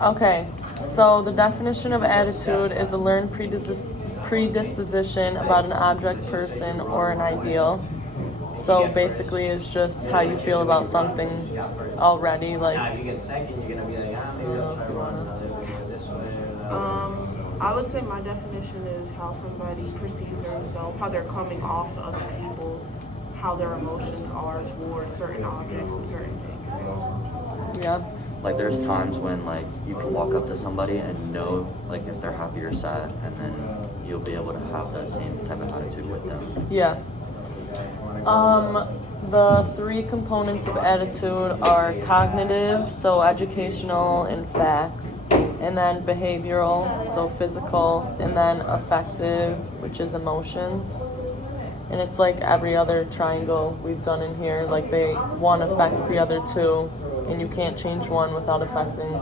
Okay, so the definition of attitude is a learned predisposition about an object, person, or an ideal. So basically, it's just how you feel about something already. Like, If you get second, you're gonna be like, maybe I'll try running another video this way. I would say my definition is how somebody perceives themselves, how they're coming off to other people, how their emotions are towards certain objects and certain things. yeah, Like there's times when like you can walk up to somebody and know like if they're happy or sad, and then you'll be able to have that same type of attitude with them. yeah. The three components of attitude are cognitive, so educational and facts, and then behavioral, so physical, and then affective, which is emotions. And it's like every other triangle we've done in here, like one affects the other two, and you can't change one without affecting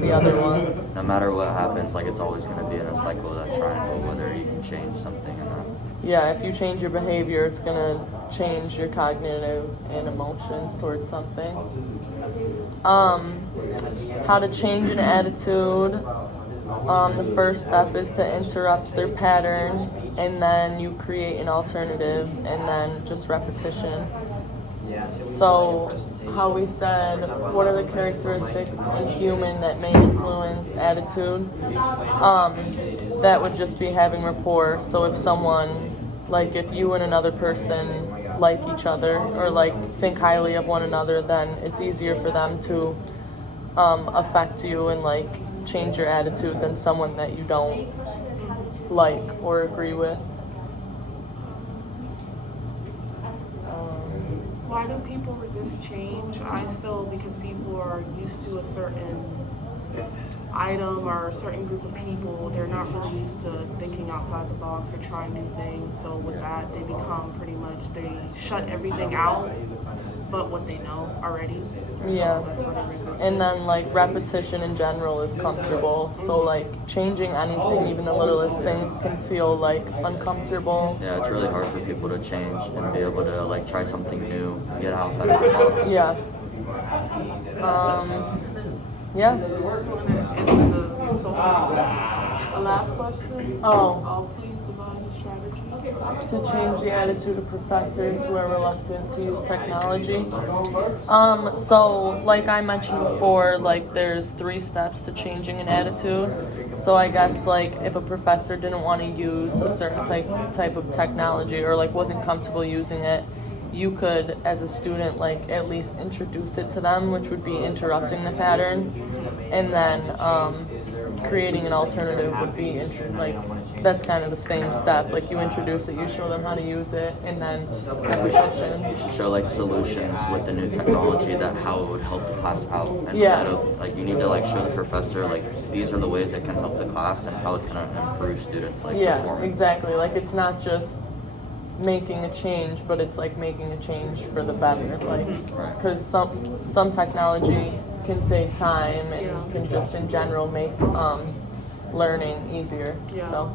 the other ones. No matter what happens, like it's always going to be in a cycle of that triangle, whether you can change something or not. Yeah, if you change your behavior, it's gonna change your cognitive and emotions towards something. How to change an attitude. The first step is to interrupt their pattern, and then you create an alternative, and then just repetition. So, how we said, what are the characteristics in human that may influence attitude? That would just be having rapport. So if someone, like if you and another person like each other or like think highly of one another, then it's easier for them to affect you and like change your attitude than someone that you don't like or agree with. Why do people resist change? I feel because people are used to a certain item or a certain group of people. They're not really used to thinking outside the box or trying new things. So with that, they become pretty much, they shut everything out but what they know already. Yeah. So that's why they resist And it. then like repetition in general is comfortable. So like changing anything, even the littlest things, can feel like uncomfortable. Yeah, it's really hard for people to change and be able to like try something new, get outside of the box. Yeah. Yeah. A last question. Oh, Please devise a strategy. to change the attitude of professors who are reluctant to use technology. So like I mentioned before, like there's 3 steps to changing an attitude. So I guess like if a professor didn't want to use a certain type of technology or like wasn't comfortable using it, you could as a student like at least introduce it to them, which would be interrupting the pattern, and then creating an alternative would be like that's kind of the same step. Like you introduce it, you show them how to use it, and then repetition. Show like solutions with the new technology that how it would help the class out instead Yeah. of like you need to like show the professor like these are the ways that can help the class and how it's going to improve students like Yeah, performance. exactly. Like it's not just making a change, but it's like making a change for the better. Like Right. because some technology can save time and can just in general make learning easier. Yeah. So